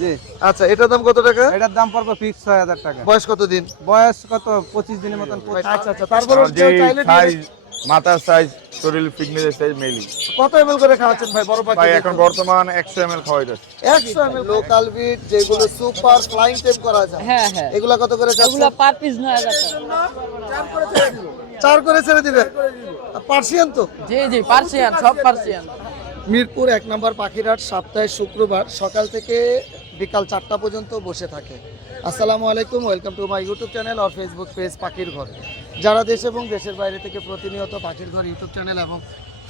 জি। আচ্ছা, এটার দাম কত টাকা? এটার দাম পড়বে ফিক্স ৬০০০ টাকা। বয়স কত দিন? বয়স কত 25 দিনের মতন। আচ্ছা আচ্ছা, তারপরে আর যে সাইজ, মাথার সাইজ, শরীর ফিটনেসের সাইজ মেলি। কত এমএল করে খাওয়াচ্ছেন ভাই বড় পাখি? ভাই এখন বর্তমান 100 ml খাওয়াই যাচ্ছে। 100 এমএল লোকাল বিট যেগুলো সুপার ফ্লাইং টেম করা যায়। হ্যাঁ হ্যাঁ, এগুলা কত করে এগুলা যাচ্ছে? পার পিস ৯০০০ টাকা। 4 করে ছেড়ে দিবে। পার্সিয়ান তো? জি জি, পার্সিয়ান, সব পার্সিয়ান। মিরপুর 1 নম্বর পাখিরহাট সপ্তাহে শুক্রবার সকাল থেকে বিকাল 4টা পর্যন্ত বসে থাকে। আসসালামু আলাইকুম, welcome to my YouTube channel আর ফেসবুক পেজ পাখির ঘর। যারা দেশ এবং দেশের বাইরে থেকে প্রতিনিয়ত পাখির ঘর ইউটিউব চ্যানেল এবং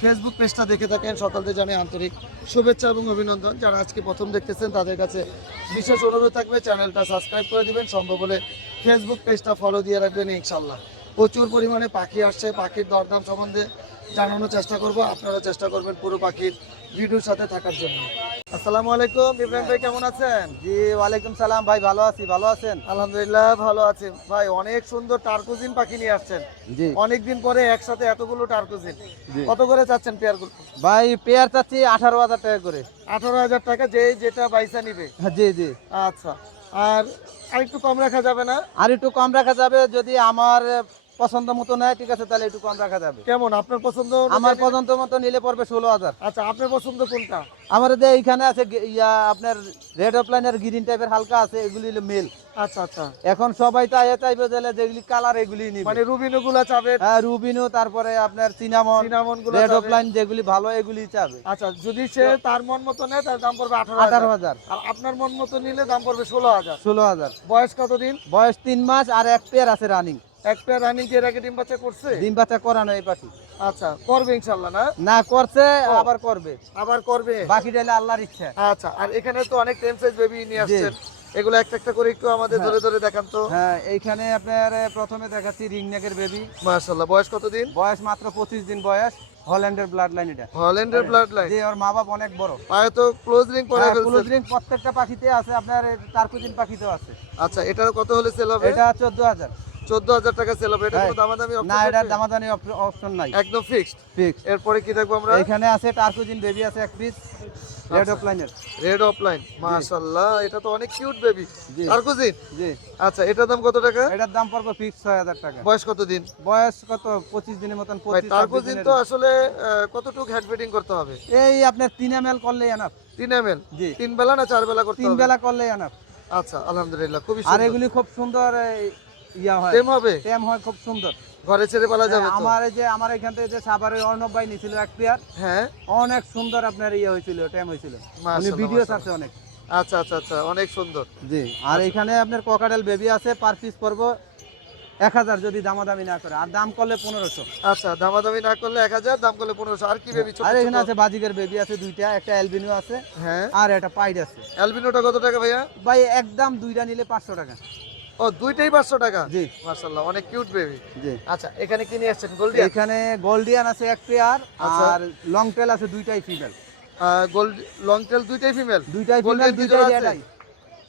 ফেসবুক পেজটা দেখে থাকেন, সকলকে জানাই আন্তরিক শুভেচ্ছা এবং অভিনন্দন। যারা আজকে প্রথম দেখতেছেন তাদের কাছে বিশেষ অনুরোধ থাকবে চ্যানেলটা সাবস্ক্রাইব করে দিবেন, সম্ভব হলে ফেসবুক পেজটা ফলো দিয়ে রাখবেন। ইনশাল্লাহ প্রচুর পরিমাণে পাখি আসছে, পাখির দরদাম সম্বন্ধে জানানোর চেষ্টা করব, আপনারা চেষ্টা করবেন পুরো পাখির ভিডিওর সাথে থাকার জন্য। আসসালামু আলাইকুম ইব্রাহিম ভাই, কেমন আছেন? জি, ওয়ালাইকুম সালাম ভাই, ভালো আছি। ভালো আছেন? আলহামদুলিল্লাহ ভালো আছি ভাই। অনেক সুন্দর টার্কুজিন পাখি নিয়ে আসছেন। জি। অনেকদিন পরে একসাথে এতগুলো টার্কুজিন। জি। কত করে চাচ্ছেন পেয়ারগুলো? ভাই পেয়ার চাচ্ছি 18,000 টাকা করে। 18,000 টাকা, যেটা বাইসা নিবে। জি জি। আচ্ছা, আর আরেকটু কম রাখা যাবে না? আর একটু কম রাখা যাবে, যদি আমার পছন্দ মতো নেয় ঠিক আছে, তাহলে একটু কম রাখা যাবে। কেমন আপনার পছন্দ? আমার পছন্দ মতো নিলে পড়বে 16,000। আচ্ছা, আপনার পছন্দ কোনটা? আমার যে এইখানে আছে আপনার রেড অফলাইনের গ্রিন টাইপের হালকা আছে, এগুলি হলো মেল। আচ্ছা আচ্ছা, এখন সবাই চাইবে যেগুলি কালার এগুলি নিবে। মানে রুবিনো গুলা চাবে? হ্যাঁ, রুবিনো, তারপরে আপনার সিনামন গুলো রেড চাবে? অফলাইন যেগুলি ভালো এগুলি চাবে। আচ্ছা, যদি সে তার মন মতো নেয় তার দাম পড়বে 18,000। 18,000। আর আপনার মন মতো নিলে দাম পড়বে 16,000। 16,000। বয়স কতদিন? বয়স 3 মাস, আর এক পেয়ার আছে রানিং। এক পেয়ার রানিং এর আগে ডিম বাচ্চা করছে? ডিম বাচ্চা করানো এই পাখি। আচ্ছা, করবে ইনশাআল্লাহ না? না করছে, আবার করবে। আবার করবে? বাকি ডালে আল্লাহর ইচ্ছা। আচ্ছা, আর এখানে তো অনেক টেম সাইজ বেবি নিয়ে আসছেন, এগুলো একটা একটা করে একটু আমাদের ধরে ধরে দেখান তো। হ্যাঁ, এইখানে আপনার প্রথমে দেখাচ্ছি রিংনেকের বেবি। মাশাআল্লাহ, বয়স কতদিন? বয়স মাত্র 25 দিন বয়স। হল্যান্ডের ব্লাড লাইন এটা। হল্যান্ডের ব্লাড লাইন? যে ওর মা বাপ অনেক বড়। পায়ে তো ক্লোজ রিং পরে হ্যাঁ, ফেলছে। ক্লোজ রিং প্রত্যেকটা পাখিতে আছে, আপনার টার্কুজিন পাখিতেও আছে। আচ্ছা, এটার কত হলে সেল হবে? এটা 14,000। 14,000 টাকা সেল হবে। এটা কোনো হ্যাঁ। দামাদামি না, অপশন এটা থাকবে? দামাদানি অপশন নাই, একদম ফিক্সড। ফিক্স। এরপরে কি দেখবো আমরা? এখানে আছে টার্কুজিন বেবি আছে এক পিস, রেড অফলাইনের। রেড অফলাইন, মাশাআল্লাহ, এটা তো অনেক কিউট বেবি। জি। টার্কুজিন? জি। আচ্ছা, এটার দাম কত টাকা? এটার দাম পড়বে ফিক্স 6,000 টাকা। বয়স কত দিন? বয়স কত 25 দিনের মতন। ভাই, 25 টার্কুজিন 26 তো দিনের। আসলে কতটুকু হেড ফিডিং করতে হবে? এই আপনার 3 ml করলেই এনাফ। 3 ml? জি। 3 বেলা না 4 বেলা করতে 3 হবে? বেলা করলেই এনাফ। আচ্ছা, আলহামদুলিল্লাহ, খুবই আর সুন্দর। এগুলি খুব সুন্দর ইয়া হয়, টেম হবে? টেম হয় খুব সুন্দর। ঘরে ছেড়ে পালা যাবে তো? আমার এখান থেকে যে সাভারের অর্ণব ভাই নিছিল এক পেয়ার, হ্যাঁ, অনেক সুন্দর আপনার ইয়ে হয়েছিল, টেম হয়েছিল। উনি মাশাআল্লাহ, ভিডিও মাশাআল্লাহ। আছে অনেক। আচ্ছা আচ্ছা আচ্ছা, অনেক সুন্দর। জি। আর এখানে আপনার কোকাটেল বেবি আছে, পার পিস পড়ব 1,000 যদি দামাদামি না করে, আর দাম করলে 1500। আচ্ছা, দামাদামি না করলে 1,000, দাম করলে 1500। আর কি বেবি ছোট আর এখানে ছোট? আছে বাজিকের বেবি আছে দুইটা, একটা অ্যালবিনো আছে হ্যাঁ, আর একটা পাইড আছে। অ্যালবিনোটা কত টাকা ভাইয়া? ভাই একদম দুইটা নিলে 500 টাকা। ও, দুইটাই 500 টাকা? জি। মাশাআল্লাহ, অনেক কিউট বেবি। জি। আচ্ছা, এখানে কি নিয়ে আসছেন? গোল্ডিয়ান? এখানে গোল্ডিয়ান আছে এক পেয়ার, আচ্ছা। আর লং টেল আছে দুইটাই ফিমেল। গোল্ড লং টেল দুইটাই ফিমেল? দুইটাই ফিমেল, গোল্ডিয়ান কি দুইটাই জোড়া আছে? রেডাই।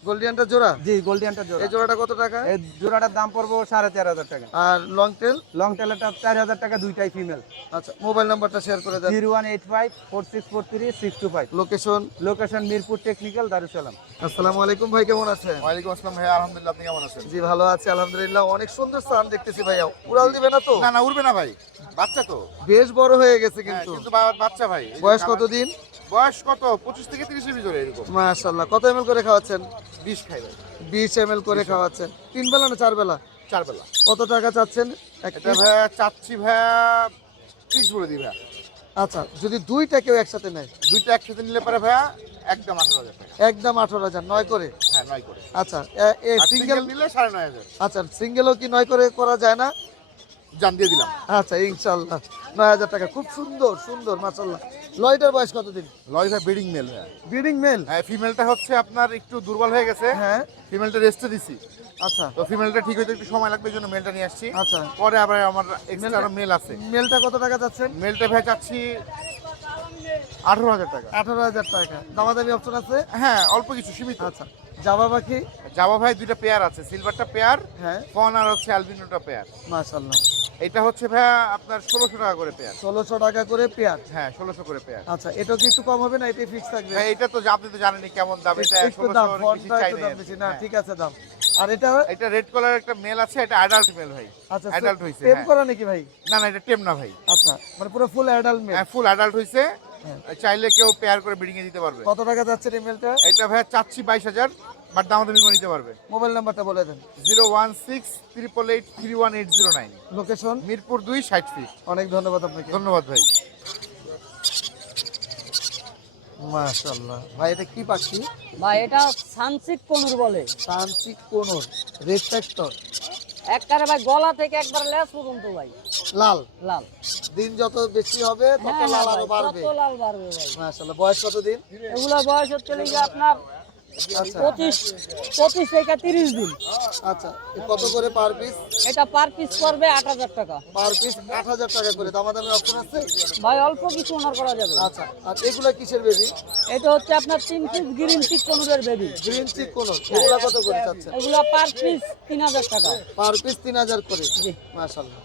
গোল্ডিয়ানটা জোড়া? জি, গোল্ডিয়ানটা জোড়া। এই জোড়াটা কত টাকা? এই জোড়াটার দাম পড়বো 4,500 টাকা। আর লং টেল? লং টেলেরটা 4,000 টাকা, দুইটাই ফিমেল। আচ্ছা, মোবাইল নাম্বারটা শেয়ার করে দেন। 0185-4643-625। Location? Location Mirpur technical, Darussalam. আসসালামু আলাইকুম ভাই, কেমন আছেন? ওয়ালাইকুম আসসালাম ভাই, আলহামদুলিল্লাহ, আপনি কেমন আছেন? জি, ভালো আছি আলহামদুলিল্লাহ। অনেক সুন্দর সান দেখতেছি ভাইয়া, উড়াল দিবে না তো? না না, উড়বে না ভাই, বাচ্চা তো। বেশ বড় হয়ে গেছে হ্যাঁ, কিন্তু। কিন্তু বাচ্চা ভাই। এই যে বয়স কালার- কতদিন? বয়স কত 25 থেকে 30 এর ভিতরে এরকম। মাশাআল্লাহ, কত এমএল করে খাওয়াচ্ছেন? 20 খাই ভাই, 20 এমএল করে খাওয়াচ্ছেন। 3 বেলা না 4 বেলা? 4 বেলা। কত টাকা চাচ্ছেন এক এটা piece? ভাই চাচ্ছি ভাই 30 বলে দিই ভাই। আচ্ছা, যদি দুইটা কেউ একসাথে নেয়? দুইটা একসাথে নিলে পরে ভাই একদম 18,000 টাকা। একদম 18,000, 9 করে? হ্যাঁ, 9 করে। আচ্ছা, আর সিঙ্গেল? সিঙ্গেল নিলে 9,500। আচ্ছা, সিঙ্গেলও কি 9 করে করা যায় না? জান দিয়ে দিলাম। আচ্ছা, ইনশাআল্লাহ 9,000 টাকা। খুব সুন্দর সুন্দর, মাশাআল্লাহ। লয়টার বয়স কতদিন? লয় ভাই ব্রিডিং মেল ভাই। Breeding male? হ্যাঁ, ফিমেলটা হচ্ছে আপনার একটু দুর্বল হয়ে গেছে। হ্যাঁ। ফিমেলটা রেস্টে দিছি, আচ্ছা তো ফিমেলটা ঠিক হইতে একটু সময় লাগবে, এই জন্য মেলটা নিয়ে আসছি। আচ্ছা, পরে আবার আমার এক্সট্রা মেল আছে। মেলটা কত টাকা যাচ্ছেন? মেলটা ভাই চাচ্ছি 18,000 টাকা। 18,000 টাকা। দামাদামি অপশন আছে? হ্যাঁ, অল্প কিছু সীমিত। আচ্ছা, জাবা পাখি? জাবা ভাই দুইটা পেয়ার আছে, সিলভারটা পেয়ার, হ্যাঁ, ফন আর হচ্ছে অ্যালবিনোটা পেয়ার। মাশাআল্লাহ। এটা হচ্ছে ভাইয়া আপনার 1600 টাকা করে পেয়ার। 1600 টাকা করে পেয়ার। হ্যাঁ, 1600 করে পেয়ার। আচ্ছা, এটা কি একটু কম হবে না এটাই ফিক্স থাকবে? ভাই এটা তো আপনি তো জানেনই কেমন দাম, এটা একটু দাম 1600 এর বেশি ফন্টটা চাই একটু না। দাম বেশি না, হ্যাঁ। ঠিক আছে দাম। আর এটা? এটা রেড কালার একটা মেল আছে, এটা অ্যাডাল্ট মেল ভাই। আচ্ছা, অ্যাডাল্ট হইছে। টেম হ্যাঁ। করা নাকি ভাই? না না, এটা টেম না ভাই। আচ্ছা, মানে পুরো ফুল অ্যাডাল্ট মেল। হ্যাঁ, ফুল অ্যাডাল্ট হইছে। হ্যাঁ। চাইলে কেউ পেয়ার করে ব্রিডিং এ দিতে পারবে। কত টাকা যাচ্ছে এই মেলটা? এটা ভাই চাচ্ছি 22,000, বাট দামাদামি করে নিতে পারবে। মোবাইল নাম্বারটা বলে দেন। 01688831809, লোকেশন? মিরপুর 2, 60 ফিট। অনেক ধন্যবাদ আপনাকে। ধন্যবাদ ভাই। মাশাআল্লাহ। ভাই এটা কি পাখি? ভাই এটা সানসিক কোনুর বলে। তান্ত্রিক কোনর, রেড ফ্যাক্টর, একবারে ভাই গলা থেকে একবার লেজ পর্যন্ত ভাই লাল। লাল। দিন যত বেশি হবে তত হ্যাঁ লাল ভাই, আরো বাড়বে। কত লাল বাড়বে ভাই। মাশাআল্লাহ। বয়স কত দিন? এগুলা বয়স হচ্ছে লিগে আপনার আচ্ছা 25 থেকে 30 দিন। আচ্ছা, এ কত করে পার পিস? এটা পার পিস পড়বে 8,000 টাকা। পার পিস 8,000 টাকা করে। দামাদামি অপশন আছে? ভাই অল্প কিছু অনার করা যাবে। আচ্ছা, আর এগুলা কিসের বেবি? এটা হচ্ছে আপনার 3 পিস গ্রিন চিক কোনুরের বেবি। গ্রিন চিক কোন, এগুলা কত করে চাচ্ছেন? এগুলা পার পিস 3,000 টাকা। পার পিস 3,000 করে। জি। মাশাআল্লাহ।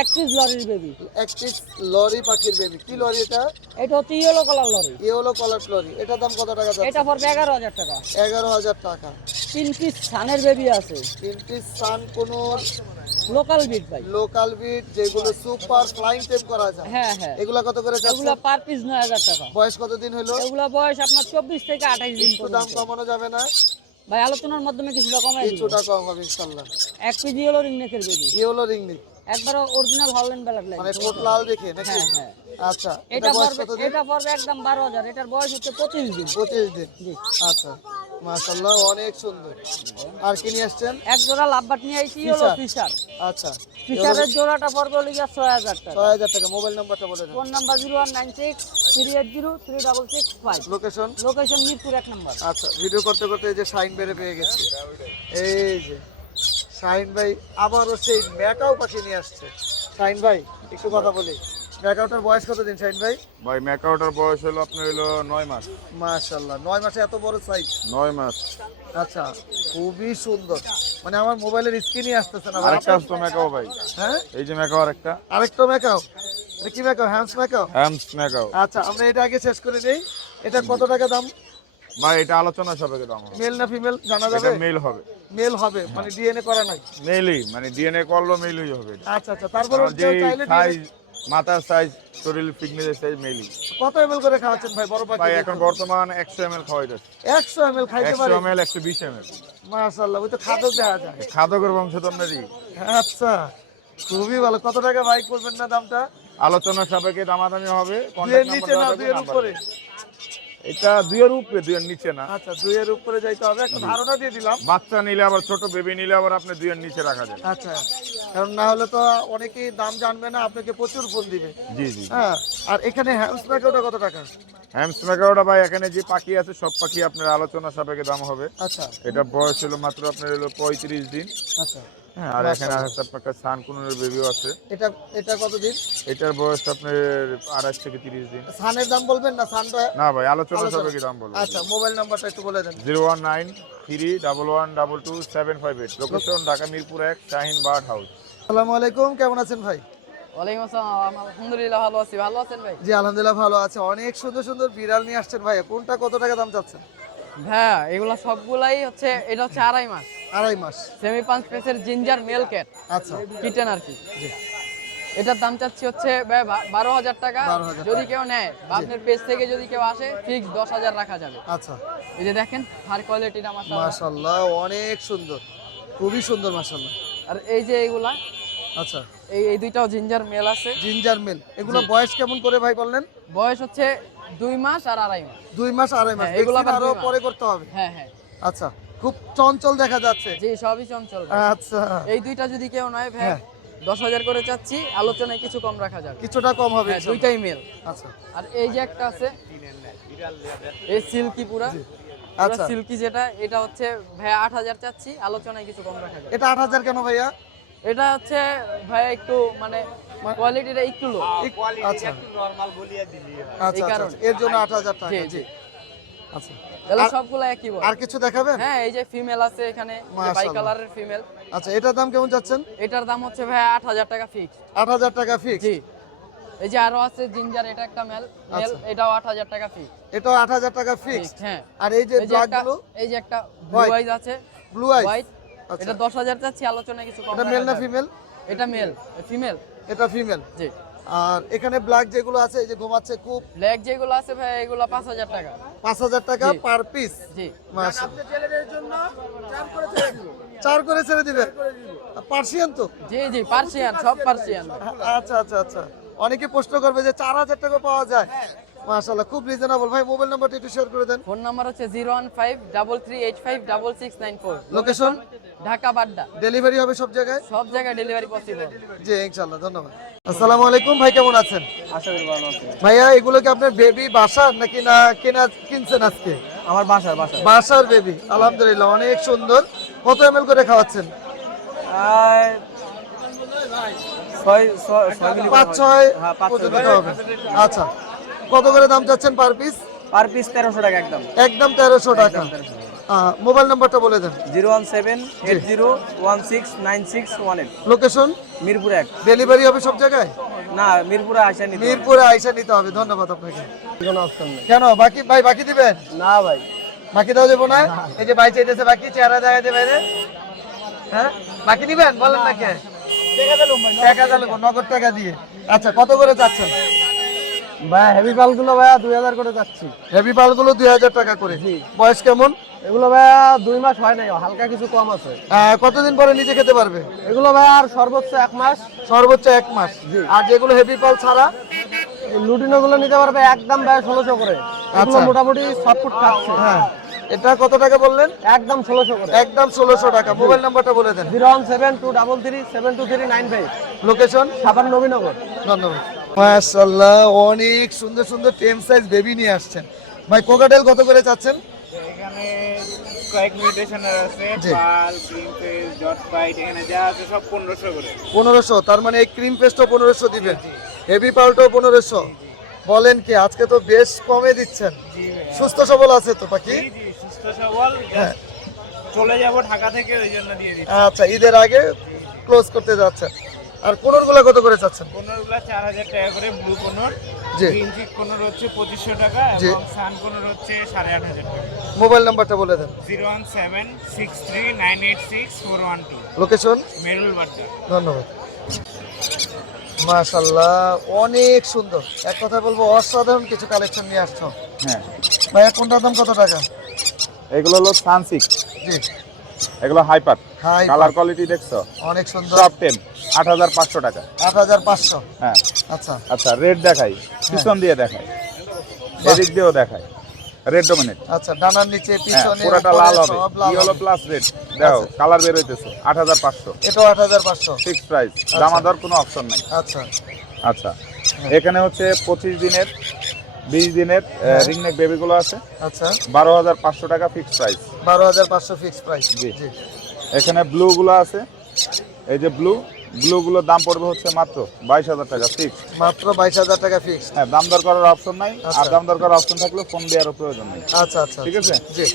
এক পিস লরির বেবি। এক পিস লরি পাখির বেবি। কি লরি এটা? এটা হচ্ছে yellow colour lory. Yellow colour lory. এটার দাম কত টাকা যাচ্ছে? এটা পড়বে 11,000 টাকা। 11,000 টাকা। 3 পিস সানের বেবি আছে। 3 পিস সান কোনর, লোকাল বিট ভাই। লোকাল বিট যেগুলো সুপার ফ্লাইং টেম করা যায়, হ্যাঁ হ্যাঁ। এগুলা কত করে এগুলা চাচ্ছেন? পার পিস 9,000 টাকা। বয়স কত দিন হলো? এগুলা বয়স আপনার 24 থেকে 28 দিন একটু দাম পর্যন্ত। কমানো যাবে না? ভাই আলোচনার মাধ্যমে কিছুটা কমাই দিব। কিছুটা কম হবে ইনশাআল্লাহ। এক পিস ইয়েলো রিং নেকের বেবি। ইয়েলো রিংনেক একবার অরিজিনাল হল্যান্ড ব্ল্যাক লাইন। মানে ঠোঁট লাল দেখে নাকি? হ্যাঁ হ্যাঁ। আচ্ছা, এটা এটা বয়স পড়বে কত দিন? এটা পড়বে একদম 12,000। এটার বয়স হচ্ছে 25 দিন। 25 দিন। জি। আচ্ছা, মাশাআল্লাহ অনেক সুন্দর। আর কি নিয়ে আসছেন? এক জোড়া লাভবাট নিয়ে আইছি ইয়েলো ফিশার। আচ্ছা, ফিশারের জোড়াটা পড়বে হলো গিয়া 6,000 টাকা। 6,000 টাকা। মোবাইল নাম্বারটা বলে দেন। Phone number 019638036665। Location? Location Mirpur 1 নম্বর। আচ্ছা, ভিডিও করতে করতে এই যে শাইন বেড়ে পেয়ে গেছি। এই যে শাইন ভাই আবারও সেই ম্যাকাও পাখি নিয়ে আসছে। শাইন ভাই একটু কথা বলি, ম্যাকাওটার বয়স কত দিন শাইন ভাই? ভাই ম্যাকাওটার বয়স হলো আপনার হলো 9 মাস। মাশাআল্লাহ, 9 মাসে এত বড় সাইজ। 9 মাস। আচ্ছা, খুবই সুন্দর। মানে আমার মোবাইলের স্ক্রিনই আসতেছে না ভাই। আরেকটা আছে তো ম্যাকাও ভাই। হ্যাঁ, এই যে ম্যাকাও আরেকটা। আরেকটা ম্যাকাও। এটা কি macaw? Hahn's macaw? Hahn's macaw. আচ্ছা, আমরা এটা আগে শেষ করে নেই। এটা কত টাকা দাম? ভাই এটা আলোচনা সাপেক্ষে দাম হবে। মেল না ফিমেল জানা এটা যাবে? মেল হবে। মেল হবে, মানে ডিএনএ করা নাই। মেলই, মানে ডিএনএ করলো মেলই হবে এটা। আচ্ছা আচ্ছা, তারপরে কারণ যে কেউ চাইলে সাইজ, মাথার সাইজ, শরীর ফিটনেসের সাইজ মেলই। কত এমএল করে খাওয়াচ্ছেন ভাই বড় পাখি? ভাই এখন বর্তমান 100 ml খাওয়াই যাচ্ছে। 100 এমএল খাইতে 100 পারে? ml, 120 ml। মাশাআল্লাহ, ওই তো খাদক দেখা যায়। খাদকের বংশ তো আপনারই। আচ্ছা, খুবই ভালো। কত টাকা ভাই করবেন না দামটা? আলোচনা সাপেক্ষে দামাদামি হবে। দুইয়ের কন্টাক্ট নিচে না নাম্বার দুইয়ের উপরে? এটা 2 এর উপরে, 2 এর নিচে না। আচ্ছা, দুইয়ের উপরে যাইতে হবে। একটা ধারণা দিয়ে দিলাম। বাচ্চা নিলে আবার ছোট বেবি নিলে আবার আপনি 2 এর নিচে রাখা যাবে। আচ্ছা, কারণ না হলে তো অনেকেই দাম জানবে না, আপনাকে প্রচুর ফোন দিবে। জি জি। হ্যাঁ, আর এখানে হ্যান্ডস ম্যাকাওটা কত টাকা? হ্যামস ম্যাকাওটা ভাই এখানে যে পাখি আছে সব পাখি আপনার আলোচনা সাপেক্ষে দাম হবে। আচ্ছা এটা বয়স হলো মাত্র আপনার হলো 35 দিন। আচ্ছা, হ্যাঁ, আর এখানে আছে আপনার কাছে সানকুনের বেবিও আছে। এটা এটা কত দিন? এটার বয়স আপনার 28 থেকে 30 দিন। সানের দাম বলবেন না? সানটা না ভাই, আলোচনা আলোচনা। সাপেক্ষে দাম বলবো। আচ্ছা, মোবাইল নাম্বারটা একটু বলে দেন। 01931122758। Location Dhaka Mirpur 1, Shahin bird house. আসসালামু আলাইকুম, কেমন আছেন ভাই? ওয়ালাইকুম আসসালাম। আলহামদুলিল্লাহ ভালো আছি। ভালো আছেন ভাই? জি আলহামদুলিল্লাহ ভালো আছে। অনেক সুন্দর সুন্দর বিড়াল নিয়ে আসছেন ভাই, কোনটা কত টাকা দাম চাচ্ছেন? হ্যাঁ, এগুলা সবগুলাই হচ্ছে, এটা হচ্ছে 2.5 মাস 2.5 মাস। সেমি পাঁচ পেসের জিঞ্জার মেল ক্যাট, আচ্ছা, কিটেন আর কি। এটার দাম চাচ্ছি হচ্ছে ভাই 12,000 টাকা। 12,000 যদি কেউ নেয় বা আপনার পেজ থেকে যদি কেউ আসে, ফিক্স 10,000 রাখা যাবে। আচ্ছা, এই যে দেখেন হার কোয়ালিটিটা মাশাআল্লাহ। মাশাআল্লাহ অনেক সুন্দর, খুবই সুন্দর মাশাআল্লাহ। আর এই যে এইগুলা, আচ্ছা, এই দুইটাও জিঞ্জার মেল আছে। Ginger male. এগুলো জি। বয়স কেমন করে ভাই বললেন? বয়স হচ্ছে 2 মাস আর 2.5 মাস। 2 মাস 2.5 মাস। হ্যাঁ, এগুলো ভ্যাকসিন আবার আরো 2 মাস। পরে করতে হবে? হ্যাঁ হ্যাঁ। আচ্ছা, খুব চঞ্চল দেখা যাচ্ছে। জি, সবই চঞ্চল ভাই। আচ্ছা, এই দুইটা যদি কেউ নয় ভাই, হ্যাঁ। 10,000 করে চাচ্ছি, আলোচনায় কিছু কম রাখা যাবে। কিছুটা কম হবে হ্যাঁ, ইনশাআল্লাহ। দুইটাই মেল। আচ্ছা আর এই যে একটা আছে, এই সিল্কি পুরা আচ্ছা, সিল্কি, যেটা এটা হচ্ছে ভাই 8,000 চাচ্ছি, আলোচনায় কিছু কম রাখা যাবে। এটা 8,000 কেন ভাইয়া? এটা হচ্ছে ভাই একটু মানে কোয়ালিটিটা একটু লো। আচ্ছা আচ্ছা আচ্ছা, কারণে। এর জন্য 8,000 টাকা। জি, জি জি। আচ্ছা, তাহলে আর- সবগুলো একই বল। আর কিছু দেখাবেন? হ্যাঁ, এই যে ফিমেল আছে এখানে, বাই মাশাআল্লাহ। কালারের ফিমেল। আচ্ছা, এটার দাম কেমন যাচ্ছেন? এটার দাম হচ্ছে ভাই 8,000 টাকা ফিক্স। 8,000 টাকা ফিক্স। জি। এই যে আরো আছে জিঞ্জার, এটা একটা মেল, আচ্ছা। এটাও 8,000 টাকা ফিক্স। এটাও 8,000 টাকা ফিক্স। হ্যাঁ। আর এই যে এই যে ব্ল্যাক একটা, গুলো, এই যে একটা ব্লু White। আইজ আছে, ব্লু আইস, হোয়াইট, আচ্ছা এটা 10,000 চাচ্ছি, আলোচনায় কিছু কম এটা রাখা মেল না যাবে। ফিমেল? এটা মেল, ফিমেল। এটা ফিমেল। জি। আর এখানে ব্ল্যাক যেগুলো আছে, এই যে ঘুমাচ্ছে খুব, ব্ল্যাক যেগুলো আছে ভাই, এগুলো 5,000 টাকা। 5,000 টাকা জি। Per piece. জি। মাশাআল্লাহ। 4 করে ছেড়ে দিবেন? পার্সিয়ান তো? জি জি, পার্সিয়ান, সব পার্সিয়ান। আচ্ছা আচ্ছা আচ্ছা, অনেকে প্রশ্ন করবে যে 4,000 টাকা পাওয়া যায়। মাশাআল্লাহ, খুব রিজনেবল। ভাই মোবাইল নাম্বারটা একটু শেয়ার করে দেন। ফোন নাম্বার হচ্ছে 01533856694। লোকেশন? ঢাকা বাড্ডা। ডেলিভারি হবে সব জায়গায়? সব জায়গায় ডেলিভারি পসিবল। জি ইনশাআল্লাহ, ধন্যবাদ। আসসালামু আলাইকুম ভাই, কেমন আছেন? আশা করি ভালো আছেন। ভাইয়া এগুলো কি আপনার বেবি বাসার নাকি না কিনছেন আজকে? আমার বাসার বাসার বেবি, আলহামদুলিল্লাহ অনেক সুন্দর। কত এমএল করে খাওয়াচ্ছেন? 5-6 পর্যন্ত খাওয়াবেন। আচ্ছা, কত করে দাম চাচ্ছেন পার পিস? পার পিস 1300 টাকা একদম। একদম 1300 টাকা। মোবাইল নাম্বারটা বলে দেন। 01780169618। লোকেশন? মিরপুর 1। ডেলিভারি হবে সব জায়গায়? না, মিরপুরে আসা নিতে হবে। মিরপুরে আইসা নিতে হবে। ধন্যবাদ আপনাকে। কোনো অপশন নেই। কেন বাকি ভাই, বাকি দিবেন? না ভাই। বাকি দাও দেবো না? এই যে ভাই চাইতেছে বাকি, চেহারা দেখা যায় বাইরে। হ্যাঁ, বাকি দিবেন বলেন না কে? টাকা দিলাম নগদ টাকা দিয়ে। আচ্ছা, কত করে চাচ্ছেন? ভাই হেভি পালগুলো ভাইয়া 2000 করে যাচ্ছি। হেভি পালগুলো 2000 টাকা করে। বয়স কেমন? এগুলো ভাইয়া 2 মাস হয় নাই, হালকা কিছু কম আছে। কতদিন পরে নিজে খেতে পারবে? এগুলো ভাইয়া আর সর্বোচ্চ 1 মাস। সর্বোচ্চ 1 মাস। আর যেগুলো হেভি পাল ছাড়া? এই লুটিনো গুলো নিতে পারবে একদম ভাইয়া 1600 করে। এগুলো আচ্ছা। মোটামুটি 7 ফুট খাচ্ছে। হ্যাঁ, এটা কত টাকা বললেন? একদম 1600 করে। একদম 1600 টাকা। মোবাইল নাম্বারটা বলে দেন। 01723372395। লোকেশন? সাভার নবীনগর। ধন্যবাদ। মাশাআল্লাহ, অনেক সুন্দর সুন্দর টেম সাইজ বেবি নিয়ে আসছেন। ভাই কোকাটেল কত করে চাচ্ছেন? এখানে কয়েক মিউটেশনের আছে, জি। পাল, ক্রিম ফেস, ডট বাইট, এখানে যা আছে সব 1500 করে। 1500। তার মানে এই ক্রিম পেস্টও 1500 দিবেন, হেভি পাউডারও 1500। বলেন কি, আজকে তো বেশ কমে দিচ্ছেন। সুস্থ সবল আছে তো পাখি? জি জি, সুস্থ সবল। হ্যাঁ। চলে যাব ঢাকা থেকে, ওই জন্য দিয়ে দিচ্ছি। আচ্ছা, ঈদের আগে ক্লোজ করতে যাচ্ছেন। আর কোনরগুলো কত করে চাচ্ছেন? 15গুলা 4000 টাকা করে, ব্লু কোনর। জি। গ্রিন চিক কোনর হচ্ছে 2500 টাকা, জি। এবং সান কোনর হচ্ছে 8500 টাকা। মোবাইল নাম্বারটা বলে দেন। 01763986412। লোকেশন? মেরুল বাড্ডা। ধন্যবাদ। মাশাআল্লাহ, অনেক সুন্দর। এক কথা বলবো, অসাধারণ কিছু কালেকশন নিয়ে আসছো। হ্যাঁ, ভাইয়া কোনটার দাম কত টাকা? এগুলো হলো সানসিক, জি। এগুলো হাইপার। হাই, কালার কোয়ালিটি দেখছো? অনেক সুন্দর। টপ 10, 8500 টাকা। 8500। হ্যাঁ। আচ্ছা, আচ্ছা, রেড দেখাই, পিছন দিয়ে দেখাই, এদিক দিয়েও দেখাই। Red dominate. আচ্ছা, ডানার নিচে হ্যাঁ, পিছনে পুরোটা উপরে লাল হবে। সব লাল ইয়েলো হবে। Plus red. দেখো আচ্ছা। কালার বের হইতেছে। 8500 এটাও 8500। Fix price. দামা দর কোনো অপশন নাই। আচ্ছা, আচ্ছা, এখানে হচ্ছে 25 দিনের, 20 দিনের রিংনেক বেবিগুলো আছে। আচ্ছা, 12500 টাকা ফিক্স প্রাইস। 12500 fix price. জি। জি। এখানে ব্লু গুলো আছে, এই যে ব্লু গুলোর দাম পড়বে হচ্ছে মাত্র 22000 টাকা ফিক্স। মাত্র 22000 টাকা ফিক্স। হ্যাঁ, দাম দর করার অপশন নাই। আচ্ছা। আর দাম দর করার অপশন থাকলে ফোন দেওয়ারও প্রয়োজন নেই। আচ্ছা আচ্ছা, ঠিক আছে? জি।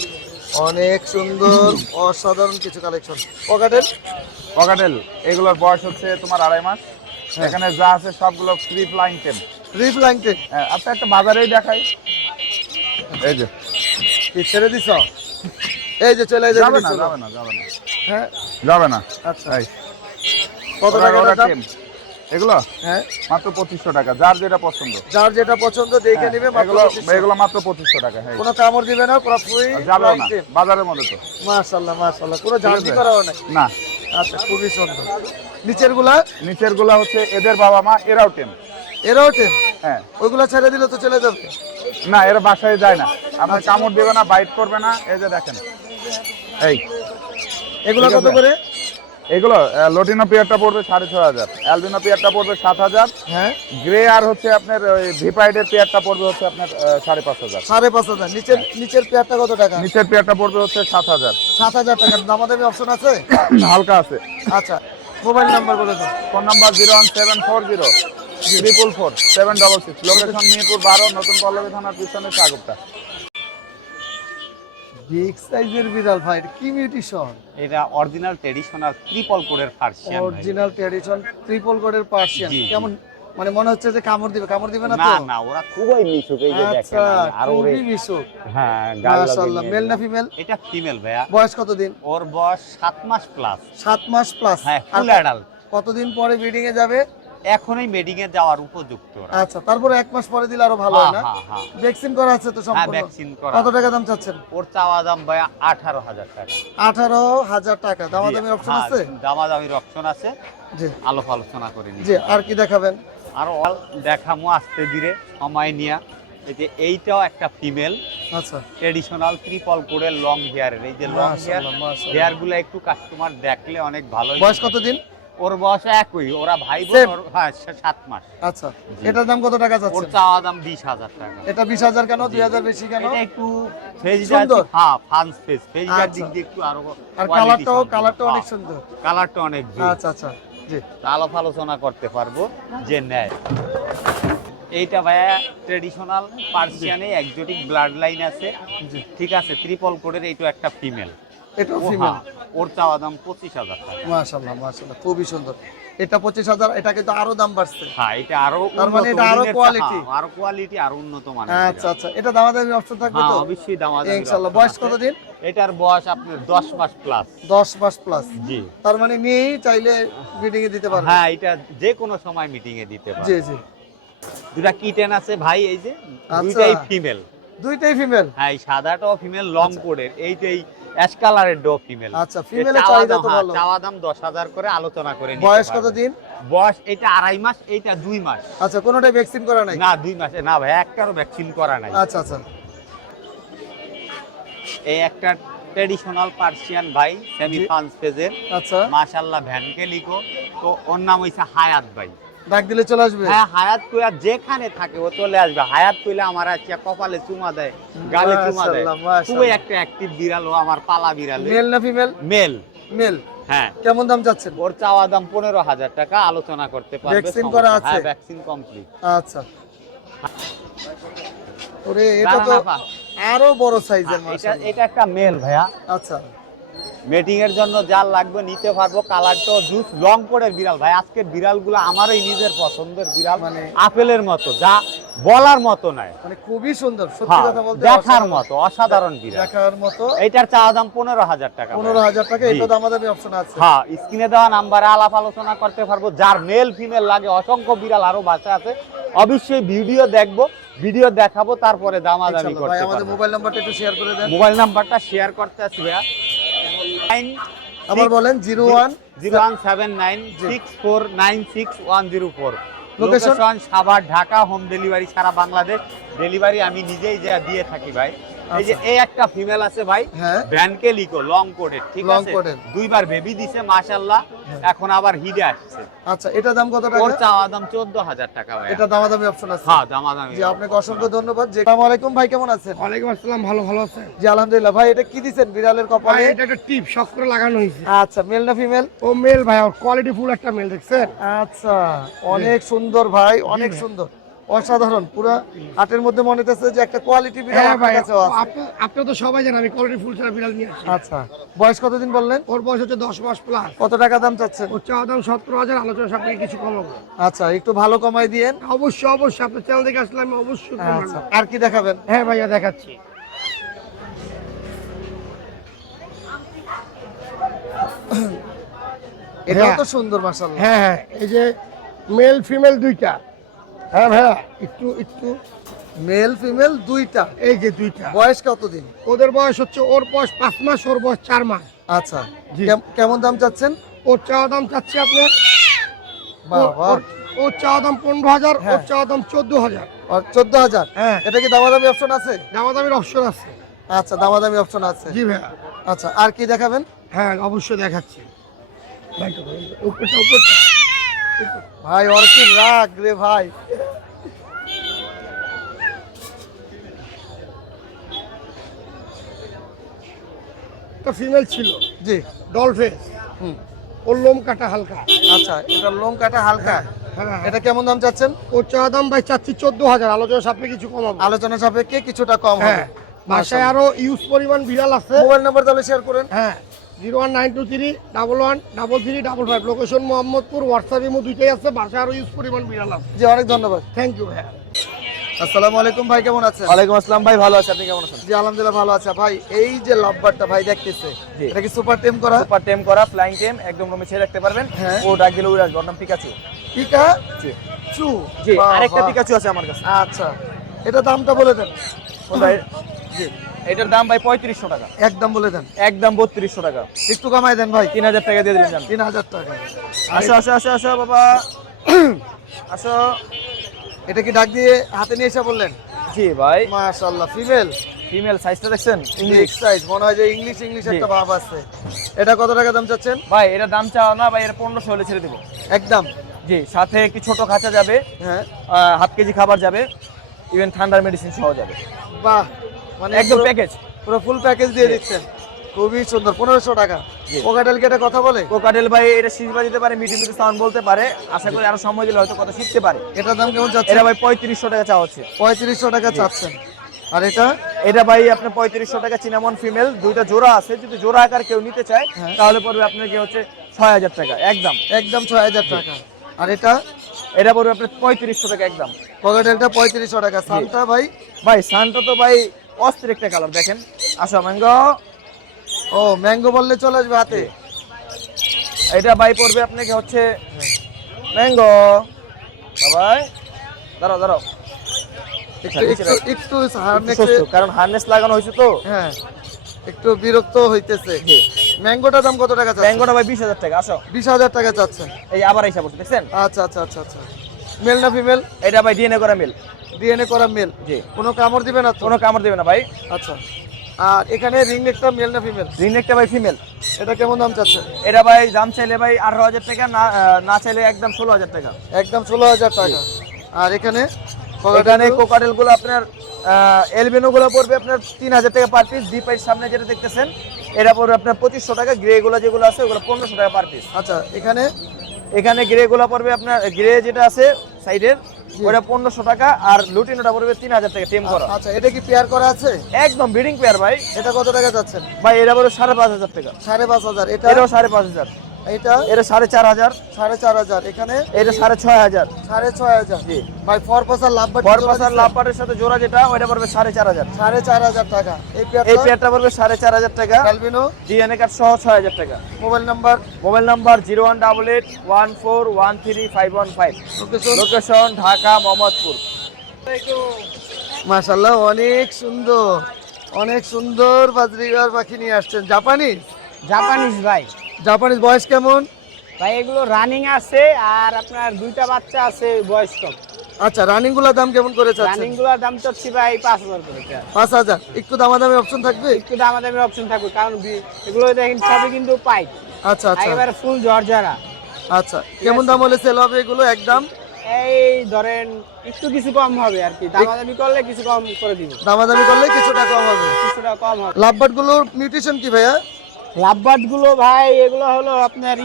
অনেক সুন্দর অসাধারণ কিছু কালেকশন। পকেটের? পকাটেল এগুলোর বয়স হচ্ছে তোমার 2.5 মাস। এখানে যা আছে সবগুলো ফ্রি ফ্লাইং টেম। রিফ লাইনটেড আচ্ছা, একটা বাজারেই দেখাই। এই যে কি ছেড়ে দিছ? এই যে চলে যাবে না, যাবে। যাবে না, যাবে না, হ্যাঁ, যাবে না। আচ্ছা। এই কত ওরা- টাকা ওরা দাম? টেম। এগুলো হ্যাঁ, মাত্র 2500 টাকা, যার যেটা পছন্দ। যার যেটা পছন্দ দেখে হ্যাঁ, নেবে। মাত্র এগুলো 2500। এগুলো মাত্র 2500 টাকা। হ্যাঁ, কোনো কামড় দিবে না, পুরো ফ্রি যাবে না বাজারের মধ্যে তো। মাশাআল্লাহ মাশাআল্লাহ, কোনো ঠিক জার্নি আছে? করাও না। না, আচ্ছা, খুবই সুন্দর। নিচের গুলা? নিচের গুলা হচ্ছে এদের বাবা মা, এরাও টেম। এরাও টেন? হ্যাঁ, ওইগুলা ছেড়ে দিলে তো চলে যাবে। না, এরা বাসায় যায় না, আপনার কামড় দেবে না, বাইট করবে না। এই যে দেখেন, এই এগুলা ঠিক কত আছে? করে? এগুলো লোটিনো পেয়ারটা পড়বে 6500, অ্যালবিনো পেয়ারটা পড়বে 7000, হ্যাঁ, গ্রে আর হচ্ছে আপনার ওই ভিপাইডের পেয়ারটা পড়বে হচ্ছে আপনার 5500। 5500। নিচের পেয়ারটা কত টাকা? নিচের পেয়ারটা পড়বে হচ্ছে 7000। 7000 টাকা। দামাদামি অপশন আছে? হালকা আছে। আচ্ছা, মোবাইল নাম্বার বলে দাও। ফোন নাম্বার 01740 লোকেশন মিরপুর 12 নতুন পল্লবী থানার পিছনে চাগুপ্তা। বিগ সাইজের বিড়াল ভাই, এটা কি মিউটেশন? এটা অরিজিনাল ট্রেডিশনাল ট্রিপল কোডের পার্সিয়ান ভাই। অরিজিনাল ট্রেডিশন ট্রিপল কোডের পার্সিয়ান। জি, জি। কেমন মানে মনে হচ্ছে যে কামড় দিবে না তো? না না, ওরা খুবই মিশুক, এই যে দেখেন আচ্ছা, আর ওরে খুবই মিশুক। হ্যাঁ গাল মাশাআল্লাহ। মেল না ফিমেল? এটা ফিমেল ভাইয়া। বয়স কত দিন? ওর বয়স 7 মাস প্লাস। 7 মাস প্লাস। হ্যাঁ, ফুল অ্যাডাল্ট। কতদিন পরে ব্রিডিং এ যাবে? এখনই মেডিং এ যাওয়ার উপযুক্ত ওরা। আচ্ছা, তারপরে 1 মাস পরে দিলে আরো ভালো হয় না? হ্যাঁ হ্যাঁ। ভ্যাকসিন করা আছে তো হ্যাঁ সম্পূর্ণ? ভ্যাকসিন করা। কত টাকা দাম চাচ্ছেন? ওর চাওয়া দাম ভাইয়া 18,000 টাকা। 18,000 টাকা। দামাদামি অপশন হ্যাঁ, আছে? দামাদামির অপশন আছে, জি আলোচনা করে নিই। জি। আর কি দেখাবেন? আর অল দেখামো আস্তে ধীরে সময় নিয়া। এই যে এইটাও একটা ফিমেল আচ্ছা, ট্রেডিশনাল ট্রিপল কোডের লং হেয়ারের। এই যে লং হেয়ার, মাশাআল্লাহ মাশাআল্লাহ। হেয়ার গুলো একটু কাস্টমার দেখলে অনেক ভালো। বয়স কত দিন? ওর বয়স একই, ওরা ভাই বোন। Same? হ্যাঁ 7 মাস। আচ্ছা, এটার দাম কত টাকা ওর যাচ্ছে? চাওয়া দাম 20,000 টাকা। এটা 20,000 কেন? 2,000 বেশি কেন? এটা একটু ফেজ সুন্দর। হ্যাঁ ফান্স ফেজ ফেজটার আচ্ছা। দিক দিয়ে একটু আরো আর quality কালারটাও সম্পন্ন। অনেক হ্যাঁ, সুন্দর। কালারটা অনেক আচ্ছা আচ্ছা, জি। আলোচনা করতে পারবো যে নেয়। এইটা ভাইয়া ট্রেডিশনাল পার্সিয়ানে এক্সোটিক ব্লাড লাইন আছে, ঠিক আছে। ট্রিপল কোডের এইটা একটা ফিমেল। এটাও ফিমেল। ওর চাওয়া দাম 25,000 টাকা। মাশাআল্লাহ মাশাআল্লাহ, খুবই সুন্দর। এটা 25,000, এটা কিন্তু আরো দাম বাড়ছে। হ্যাঁ এটা আরো তার মানে উন্নত এটা আরো মানের, quality? হ্যাঁ, আরো কোয়ালিটি আর উন্নত মানের। আচ্ছা আচ্ছা, এটা দামাদামি অপশন থাকবে হ্যাঁ তো? অবশ্যই দামাদামি ইনশাআল্লাহ। option বয়স আছে। কত দিন? এটার বয়স আপনার 10 মাস প্লাস। 10 মাস প্লাস। জি। তার মানে নিয়েই চাইলে ব্রিডিং এ দিতে পারবে? হ্যাঁ এটা যে কোনো সময় মিটিং এ দিতে পারে। জি জি। দুটা কিটেন আছে ভাই, এই যে আচ্ছা। দুইটাই ফিমেল। দুইটাই ফিমেল? হ্যাঁ এই সাদাটাও ফিমেল লং কোডের, এইটাই অ্যাশ কালারের ডো ফিমেল। আচ্ছা, ফিমেলের চাহিদা তো ভালো। চাওয়া দাম 10,000 করে আলোচনা করে নিতে বয়স কত পারবেন। দিন? বয়স এটা 2.5 মাস, এইটা 2 মাস। আচ্ছা, কোনোটাই ভ্যাকসিন করা নাই? না 2 মাসে না ভাই, একটারও ভ্যাকসিন করা নাই। আচ্ছা আচ্ছা। এই একটা ট্রেডিশনাল পার্সিয়ান ভাই সেমি জি। ফান্স পেজের, আচ্ছা, মাশাআল্লাহ ভ্যানকে লিখো। তো ওর নাম হইছে হায়াত ভাই। ডাক দিলে চলে আসবে? হ্যাঁ হায়াত কইয়া যেখানে থাকে ও চলে আসবে। হায়াত কইলে আমার আজকে কপালে চুমা দেয়, গালে চুমা দেয়। মাশাআল্লাহ, মাশাআল্লাহ। খুবই একটা অ্যাক্টিভ বিড়াল, ও আমার পালা বিড়াল। মেল না ফিমেল? মেল। মেল। হ্যাঁ কেমন দাম যাচ্ছেন? ওর চাওয়া দাম 15,000 টাকা, আলোচনা করতে পারবে। ভ্যাকসিন করা আছে? হ্যাঁ ভ্যাকসিন কমপ্লিট। আচ্ছা। ওরে, এটা তো আরো বড় সাইজের। এটা মাশাআল্লাহ। এটা একটা মেল ভাইয়া। আচ্ছা, মিটিং এর জন্য যা লাগবে নিতে পারবো। কালারটাও জুস লং কোডের বিড়াল ভাই। আজকের বিড়ালগুলো আমারই নিজের পছন্দের বিড়াল, মানে আপেলের মতো, যা বলার মতো নয়। মানে খুবই সুন্দর, সত্যি হ্যাঁ, কথা বলতে দেখার অসাধারণ। মতো অসাধারণ বিড়াল। দেখার মতো। এইটার চাওয়া দাম 15,000 টাকা। 15,000 টাকা। জি। এটা দামাদামি অপশন আছে? হ্যাঁ স্ক্রিনে দেওয়া নাম্বারে আলাপ আলোচনা করতে পারবো। যার মেল ফিমেল লাগে, অসংখ্য বিড়াল আরো বাসা আছে, অবশ্যই ভিডিও দেখবো, ভিডিও দেখাবো, তারপরে দামাদামি ইনশাআল্লাহ। ভাই, করতে আমাদের পারবো। মোবাইল নাম্বারটা একটু শেয়ার করে দেন। মোবাইল নাম্বারটা শেয়ার করতে আসবে আবার বলেন। 01 01796496104। Location? Location Savar, Dhaka. Home delivery সারা বাংলাদেশ। ডেলিভারি আমি নিজেই যা দিয়ে থাকি ভাই। এই যে এই একটা ফিমেল আছে ভাই, হ্যাঁ। ভ্যানকে লিখো লং কোডের, ঠিক Long আছে। coat-এর। 2বার বেবি দিছে মাশাআল্লাহ, এখন আবার হিডে আসছে। আচ্ছা, এটা দাম কত টাকা? ওর চাওয়া দাম 14,000 টাকা ভাই। এটা দামাদামি অপশন আছে? হ্যাঁ দামাদামি। জি, আপনাকে অসংখ্য ধন্যবাদ। আসসালামু আলাইকুম ভাই, কেমন আছেন? ওয়ালাইকুম আসসালাম, ভালো ভালো আছেন? জি আলহামদুলিল্লাহ। ভাই, এটা কি দিবেন বিড়ালের ভাই কপালে? এটা একটা টিপ শক করে লাগানো হয়েছে। আচ্ছা, মেল না ফিমেল? ও মেল ভাই, আর কোয়ালিটি ফুল একটা মেল, দেখছেন? আচ্ছা, অনেক সুন্দর ভাই, অনেক সুন্দর, অসাধারণ। পুরো হাটের মধ্যে মনে হচ্ছে যে একটা কোয়ালিটি বিড়াল হ্যাঁ আপনার ভাই, কাছেও আছে। আপনি তো সবাই জানেন আমি কোয়ালিটি ফুল ছাড়া বিড়াল নিয়ে আসি। আচ্ছা, বয়স কতদিন বললেন? ওর বয়স হচ্ছে 10 মাস প্লাস। কত টাকা দাম চাচ্ছেন? ওর চাওয়া দাম 17,000, আলোচনা সাপেক্ষে কিছু কমাবো। আচ্ছা, একটু ভালো কমাই দিয়েন। অবশ্যই অবশ্যই, আপনার চ্যানেল থেকে আসলে আমি অবশ্যই কমাবো। আচ্ছা, আর কি দেখাবেন? হ্যাঁ ভাইয়া দেখাচ্ছি। এটাও তো সুন্দর মাশাআল্লাহ। হ্যাঁ হ্যাঁ, এই যে মেল ফিমেল দুইটা। হ্যাঁ ভাইয়া, একটু একটু মেল ফিমেল দুইটা। এই যে দুইটা। বয়স কতদিন? ওদের বয়স হচ্ছে, ওর বয়স 5 মাস, ওর বয়স 4 মাস। আচ্ছা, জি। কেমন দাম চাচ্ছেন? ওর চাওয়া দাম চাচ্ছি আপনার, বাবা, ওর চাওয়া দাম 15,000, হ্যাঁ। ওর চাওয়া দাম 14,000। 14,000। হ্যাঁ, এটা কি দামাদামি অপশন আছে? দামাদামির অপশন আছে। আচ্ছা, দামাদামি অপশন আছে। জি ভাইয়া। আচ্ছা, আর কি দেখাবেন? হ্যাঁ অবশ্যই দেখাচ্ছি। ভাইটা ধরুন, উপরটা উপরটা। ভাই, ওর কি রাগ রে ভাই। তো ফিমেল ছিল, জি। Doll face. হুম। ওর লোম কাটা হালকা। আচ্ছা, এটা লোম কাটা হালকা। হ্যাঁ, এটা কেমন দাম চাচ্ছেন? ওর চাওয়া দাম ভাই চাচ্ছি 14,000, আলোচনা সাপেক্ষে কিছু কমাবো। আলোচনা সাপেক্ষে কিছুটা কম হবে। হ্যাঁ, বাসায় আরো ইউজ পরিমাণ বিড়াল আছে। মোবাইল নাম্বার তাহলে শেয়ার করেন। হ্যাঁ, 01923 11 33 35, লোকেশন মোহাম্মদপুর, হোয়াটসঅ্যাপ ইমো দুইটাই আছে। বাসায় আরো ইউজ পরিমাণ বিড়াল আছে। জি, অনেক ধন্যবাদ। থ্যাংক ইউ ভাইয়া। আসসালামু আলাইকুম ভাই, কেমন আছেন? ওয়ালাইকুম আসসালাম ভাই, ভালো আছে, আপনি কেমন আছেন? জি আলহামদুলিল্লাহ ভালো আছে ভাই। এই যে লাভবারটা ভাই দেখতেছে, জি। এটা কি সুপার টেম করা? সুপার টেম করা, ফ্লাইং টেম, একদম রুমে ছেড়ে রাখতে পারবেন। হ্যাঁ। ও ডাক দিলে উড়ে আসবে, ওর নাম পিকাচু। পিকা জি চু। জি, বাহ, আরেকটা বাহ। পিকাচু আছে আমার কাছে। আচ্ছা, এটা দামটা বলে দেন। জি, এটার দাম ভাই 3500 টাকা, একদম বলে দেন। একদম 3200 টাকা। একটু কমাই দেন ভাই। 3000 টাকা দিয়ে দিবেন। 3000 টাকা। আসো আসো আসো আসো বাবা, আসো। এটা কি ডাক দিয়ে হাতে নিয়ে এসে বললেন? জি ভাই, মাশাআল্লাহ, ফিমেল ফিমেল সাইজটা দেখছেন? ইংলিশ সাইজ, মনে হয় যে ইংলিশ একটা ভাব আছে। এটা কত টাকা দাম চাচ্ছেন? ভাই এটা দাম চাও না ভাই, এটা 1500 হলে ছেড়ে দেবো। একদম। জি, সাথে একটি ছোট খাঁচা যাবে, হ্যাঁ, হাফ কেজি খাবার যাবে, ইভেন ঠান্ডার মেডিসিন সহ যাবে, বাহ, মানে একদম পুরো- প্যাকেজ। পুরো ফুল প্যাকেজ দিয়ে দিচ্ছেন। খুবই সুন্দর। 1500 টাকা। জি। কোকাটেল কি এটা কথা বলে? কোকাটেল ভাই এটা শীষ বাজিতে পারে, মিটি মিটি সাউন্ড বলতে পারে। আশা করি আরো সময় দিলে হয়তো কথা শিখতে পারে। এটার দাম কেমন চাচ্ছেন? এটা ভাই 3500 টাকা চাওয়া হচ্ছে। 3500 টাকা চাচ্ছেন। আর এটা? এটা ভাই আপনার 3500 টাকা চিনামন ফিমেল, দুইটা জোড়া আছে। যদি জোড়া আকার কেউ নিতে চায় হ্যাঁ। তাহলে পড়বে আপনার কি হচ্ছে 6000 টাকা একদম। একদম 6000 টাকা। আর এটা? এটা পড়বে আপনার 3500 টাকা একদম। কোকাটেলটা 3500 টাকা। সানটা ভাই? ভাই সানটা তো ভাই অস্থির একটা কালার, দেখেন। আসো ম্যাঙ্গো। ও, ম্যাঙ্গো বললে চলে আসবে হাতে। এটা ভাই পড়বে আপনাকে হচ্ছে ম্যাঙ্গো। বাবাই দাঁড়াও দাঁড়াও, একটু harness সুস্থ, কারণ হার্নেস লাগানো হয়েছে তো। হ্যাঁ, একটু বিরক্ত হইতেছে। ম্যাঙ্গোটার দাম কত টাকা চাচ্ছেন? ম্যাঙ্গোটা ভাই 20000 টাকা। আসো, 20000 টাকা চাচ্ছেন। এই আবার আইসা বসে দেখছেন। আচ্ছা আচ্ছা আচ্ছা আচ্ছা। মেল না ফিমেল? এটা ভাই ডিএনএ করা মিল। ডিএনএ করা মেল। জি। কোনো কামড় দিবে না তো? কোনো কামড় দেবে না ভাই। আচ্ছা। আর এখানে রিং নেকটা মেল না ফিমেল? রিংনেকটা ভাই ফিমেল। এটা কেমন দাম চাচ্ছেন? এটা ভাই দাম চাইলে ভাই 18000 টাকা, না চাইলে একদম 16000 টাকা। একদম 16000 টাকা। আর এখানে? এখানে কোকাটেল গুলো আপনার এলবিনো গুলো পড়বে আপনার 3000 টাকা পার পিস। ডিপ এর সামনে যেটা দেখতেছেন এটা পড়বে আপনার 2500 টাকা। গ্রে গুলো যেগুলো আছে ওগুলো 1500 টাকা পার পিস। আচ্ছা, এখানে? এখানে গ্রে গুলো পড়বে আপনার, গ্রে যেটা আছে সাইডের ওটা 1500 টাকা, আর লুটিনোটা পড়বে 3000 টাকা টেম করা। আচ্ছা, এটা কি পেয়ার করা আছে? একদম ব্রিডিং পেয়ার ভাই। এটা কত টাকা চাচ্ছেন? ভাই এটা পড়বে 5500 টাকা। 5500। এটা? এটাও 5500। এটা? এটা 4500। 4500। এখানে? এটা 6500। 6500। জি। ভাই ফরপাসার লাভবাট বরপাসার লাভবাটের সাথে জোড়া যেটা ওইটা পড়বে 4500। 4500 টাকা। এই এই পেয়ারটা? পেয়ারটা পড়বে 4500 টাকা। অ্যালবিনো? ডিএনএ কার্ড সহ 6000 টাকা। Mobile number? Mobile number 01881413515। Location? Location Dhaka Mohammadpur. মাশাআল্লাহ, অনেক সুন্দর, অনেক সুন্দর বাজরিগার পাখি নিয়ে আসছেন। জাপানি? জাপানিজ ভাই। জাপানিজ বয়স কেমন? ভাই এগুলো রানিং আছে, আর আপনার দুইটা বাচ্চা আছে বয়স কম। আচ্ছা, রানিং গুলা দাম কেমন করে চাচ্ছেন? রানিং গুলোর দাম চাচ্ছি ভাই 5000 করে পেয়ার। 5000। একটু দামাদামি অপশন থাকবে? একটু দামাদামির অপশন থাকবে, কারণ এগুলো দেখেন সবই কিন্তু পাইপ, আচ্ছা আচ্ছা একেবারে ফুল ঝরঝরা। আচ্ছা। কেমন দাম হলে সেল হবে এগুলো? একদম এই ধরেন একটু কিছু কম হবে আর কি, দামাদামি করলে কিছু কম করে দিব, দামাদামি করলে কিছুটা কম হবে। কিছুটা কম হবে। লাভবার্ড গুলোর নিউট্রিশন কি ভাইয়া? লাভবার্ড গুলো ভাই এগুলো হলো আপনার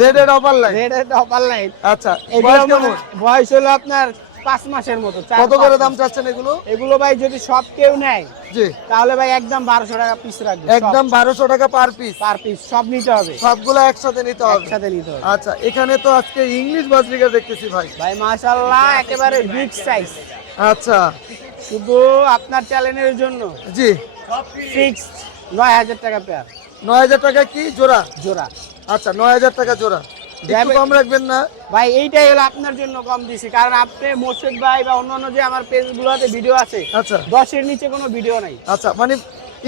রেড এর upper line? Red upper line. আচ্ছা, এগুলো বয়স কেমন? বয়স হলো আপনার 5 মাসের মতো। কত করে দাম চাচ্ছেন এগুলো? এগুলো ভাই যদি সব কেউ নেয় জি, তাহলে ভাই একদম 1200 টাকা পিস রাখবে। একদম 1200 টাকা পার পিস। পার পিস সব নিতে হবে, সবগুলো একসাথে নিতে হবে? একসাথে নিতে হবে। আচ্ছা, এখানে তো আজকে ইংলিশ বাজরিকা দেখতেছি ভাই। ভাই মাশাআল্লাহ একেবারে বিগ সাইজ। আচ্ছা, শুধু আপনার চ্যানেলের জন্য জি। ফিক্স 9000 টাকা পেয়ার। 9000 টাকা কি জোড়া? জোড়া। আচ্ছা, 9000 টাকা জোড়া। একটু কম রাখবেন না? ভাই এইটাই হলো আপনার জন্য কম দিছি, কারণ আপনি মোর্শেদ ভাই বা অন্যান্য যে আমার পেজগুলোতে ভিডিও আছে আচ্ছা 10 এর নিচে কোনো ভিডিও নাই। আচ্ছা, মানে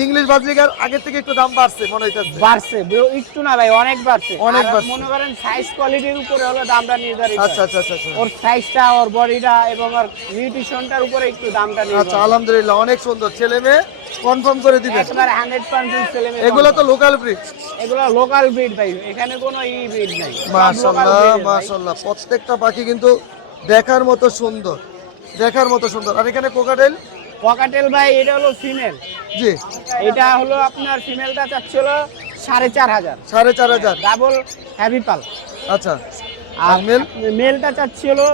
ইংলিশ বাজরিকার আগের থেকে একটু দাম বাড়ছে মনে হইতাছে। বাড়ছে একটু না ভাই, অনেক বাড়ছে। অনেক আর বাড়ছে। মনে করেন সাইজ কোয়ালিটির উপরে হলো দামটা নির্ধারিত। আচ্ছা আচ্ছা আচ্ছা আচ্ছা। ওর সাইজটা, ওর বডিটা এবং ওর নিউট্রিশনটার উপরে একটু দামটা আচ্ছা, নির্ভর। আলহামদুলিল্লাহ, অনেক সুন্দর। ছেলে মেয়ে কনফার্ম করে দিবেন? একেবারে 100% ছেলেমেয়ে। এগুলো তো লোকাল ব্রিড? এগুলো লোকাল ব্রিড ভাই, এখানে কোনো ব্রিড নাই। সব local মাশাআল্লাহ breed এর ভাই। মাশাআল্লাহ, প্রত্যেকটা পাখি কিন্তু দেখার মতো সুন্দর, দেখার মতো সুন্দর। আর এখানে কোকাটেল? ককাটেল ভাই এটা হলো ফিমেল। জি। এটা হলো আপনার ফিমেলটা চাচ্ছিল 4,500 4,500 ডাবল হেভি পাল। আচ্ছা আর আর মেল মেলটা চাচ্ছি হলো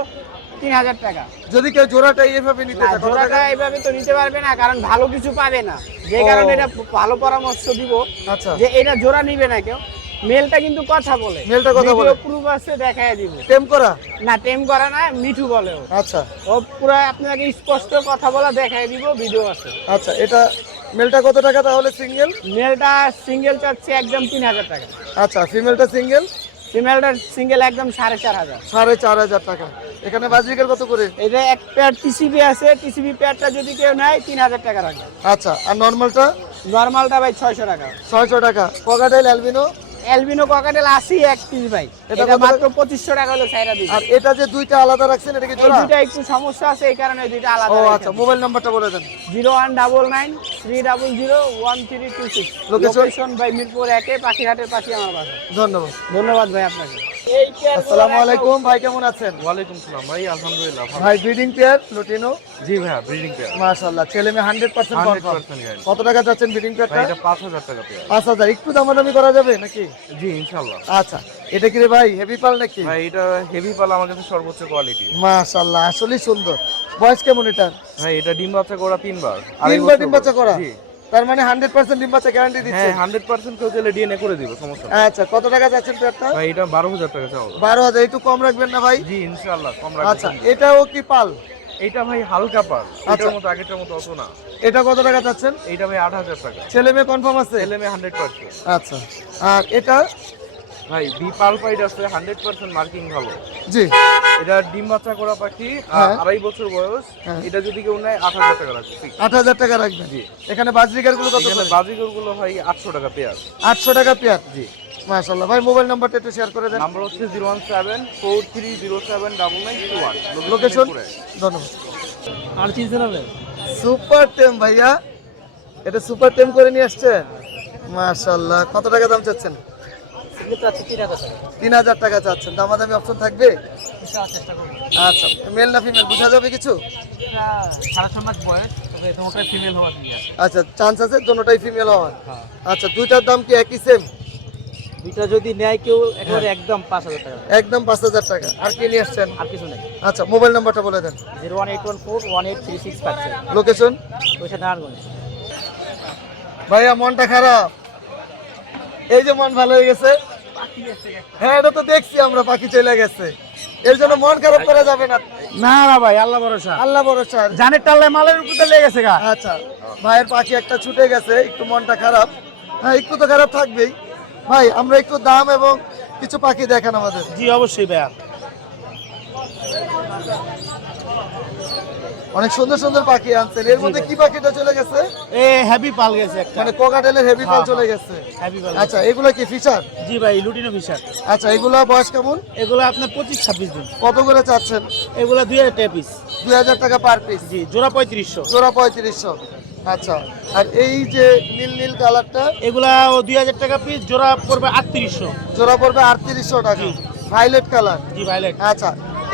3,000 টাকা। যদি কেউ জোড়াটা এইভাবে নিতে না, চায় কত জোড়াটা টাকা? এইভাবে তো নিতে পারবে না, কারণ ভালো কিছু পাবে না। যে ও। কারণে এটা ভালো পরামর্শ দিব আচ্ছা যে এটা জোড়া নিবে না কেউ। মেলটা কিন্তু কথা বলে, মেলটা কথা বলে। প্রুফ আছে, দেখায় দিব। টেম করা? না, টেম করে না, মিঠু বলে ও। আচ্ছা ও পুরো আপনাকে স্পষ্ট কথা বলা দেখায় দিব, ভিডিও আছে। আচ্ছা এটা মেলটা কত টাকা তাহলে সিঙ্গেল? মেলটা সিঙ্গেল চাচ্ছি একদম 3,000 টাকা। আচ্ছা ফিমেলটা সিঙ্গেল? ফিমেলটা সিঙ্গেল একদম 4,500। 4,500 টাকা। এখানে বাজরিকার কত করে? এটা এক পেয়ার টিসিবি আছে, টিসিবি পেয়ারটা যদি কেউ নেয় 3,000 টাকা রাখবে। আচ্ছা আর নর্মালটা? নর্মালটা ভাই 600 টাকা। 600 টাকা। Cockatiel albino? অ্যালবিনো ককাটেল 80 এক পিস ভাই, এটা এটা কত মাত্র 2500 টাকা হলো ছাইরা দিই। আর এটা যে দুইটা আলাদা রাখছেন এটা কি এই জোড়া? দুইটা একটু সমস্যা আছে, এই কারণে এই দুইটা ও আলাদা। আচ্ছা মোবাইল নাম্বারটা বলে দেন। 0199300136। লোকেশন ভাই মিরপুর 1 পাখিরহাটের পাশে আমার বাসা। ধন্যবাদ। ধন্যবাদ ভাই আপনাকে। আসসালামু আলাইকুম ভাই, কেমন আছেন? ওয়ালাইকুম সালাম ভাই, আলহামদুলিল্লাহ ভালো। ভাই ব্রিডিং পেয়ার লুটিনো? জি ভাইয়া, ব্রিডিং পেয়ার মাশাআল্লাহ, ছেলে মেয়ে 100% কনফার্ম। 100% গ্যারান্টি। কত টাকা চাচ্ছেন ব্রিডিং ভাই পেয়ারটা? এটা 5,000 টাকা পেয়ার। 5,000। একটু দামাদামি করা যাবে নাকি? জি ইনশাআল্লাহ। আচ্ছা এটা কি রে ভাই হেভি পাল নাকি? ভাই এটা হেভি পাল, আমার কাছে সর্বোচ্চ কোয়ালিটি। মাশাআল্লাহ আসলেই সুন্দর। বয়স কেমন এটা? ভাই এটা ডিম বাচ্চা করা 3 বার। 3 বার ডিম বাচ্চা করা? জি। তার মানে 100% ডিম বাচ্চা গ্যারান্টি দিচ্ছে? হ্যাঁ 100% কেউ চাইলে ডিএনএ করে দিব, সমস্যা নেই। আচ্ছা কত টাকা চাচ্ছেন পেয়ারটা? ভাই এটা 12,000 টাকা চাও। 12,000। একটু কম রাখবেন না ভাই? জি ইনশাআল্লাহ কম আচ্ছা রাখবো। এটাও কি পাল? এইটা ভাই হালকা পাল, আচ্ছা। এটার মতো আগেরটার মতো অত না। এটা কত টাকা চাচ্ছেন? এইটা ভাই 8,000 টাকা। ছেলে মেয়ে কনফার্ম আছে? ছেলে মেয়ে 100%। আচ্ছা আর এটা? ভাই বি পাল পাইড আছে 100% মার্কিং ভালো। জি এটা ডিম বাচ্চা করা পাখি, হ্যাঁ। 2.5 বছর বয়স। হ্যাঁ। এটা যদি কেউ নেয় 8,000 টাকা রাখবে। 8,000 টাকা রাখবেন। জি। এখানে বাজরিকার গুলো কত এখানে করে? বাজিগর গুলো ভাই 800 টাকা পেয়ার। 800 টাকা পেয়ার। জি। মাশাআল্লাহ ভাই মোবাইল নাম্বারটা একটু শেয়ার করে দেন। নাম্বার হচ্ছে 01743079921। লোকেশন? ধন্যবাদ। আর চিনতে হবে? সুপার টেম ভাইয়া, এটা সুপার টেম করে নিয়ে আসছেন। মাশাআল্লাহ কত টাকা দাম চাচ্ছেন? সিঙ্গেল চাচ্ছি 3,000 টাকা। 3,000 টাকা চাচ্ছেন। দামাদামি অপশন থাকবে? চেষ্টা করব। আচ্ছা মেল না ফিমেল বোঝা যাবে কিছু? এটা 6.5 মাস বয়স, তবে দুটোটাই ফিমেল হওয়া ঠিক আছে। আচ্ছা চান্স আছে দুটোটাই ফিমেল হওয়ার? আচ্ছা দুইটার দাম কি একই সেম? দুইটা যদি নেয় কেউ একেবারে একদম 5,000 টাকা। একদম 5,000 টাকা। আর কি নিয়ে আসছেন? আর কিছু নেই। আচ্ছা মোবাইল নাম্বারটা বলে দেন। 01814183657। লোকেশন? ওইটা নারায়ণগঞ্জ। ভাইয়া মনটা খারাপ, এই যে মন ভালো হয়ে গেছে? হ্যাঁ এটা তো দেখছি আমরা, পাখি চলে গেছে, এর জন্য মন খারাপ করা যাবে না। না না ভাই, আল্লাহ ভরসা। আল্লাহ ভরসা। জানের টাল্লায় মালের উপরে লেগে গেছে গা। আচ্ছা ভাইয়ের পাখি একটা ছুটে গেছে, একটু মনটা খারাপ। হ্যাঁ একটু তো খারাপ থাকবেই। ভাই আমরা একটু দাম এবং কিছু পাখি দেখান আমাদের। জি অবশ্যই ভাইয়া। অনেক সুন্দর সুন্দর পাখি আনছেন, এর মধ্যে কি পাখিটা চলে গেছে? এ হেভি পাল গেছে একটা। মানে কোকাটেলের হেভি পাল চলে গেছে। হেভি পাল। আচ্ছা এগুলো কি ফিচার? জি ভাই, লুটিনো ফিশার। আচ্ছা এগুলো বয়স কেমন? এগুলো আপনার 25-26 দিন। কত করে চাচ্ছেন? এগুলো 2,000 টাকা পিস। 2,000 টাকা পার পিস। জি, জোড়া 3500। জোড়া 3500। আচ্ছা আর এই যে নীল নীল কালারটা? এগুলা 2,000 টাকা পিস, জোড়া পড়বে 3800। জোড়া পড়বে 3800 টাকা। Violet colour? জি ভাইলেট। আচ্ছা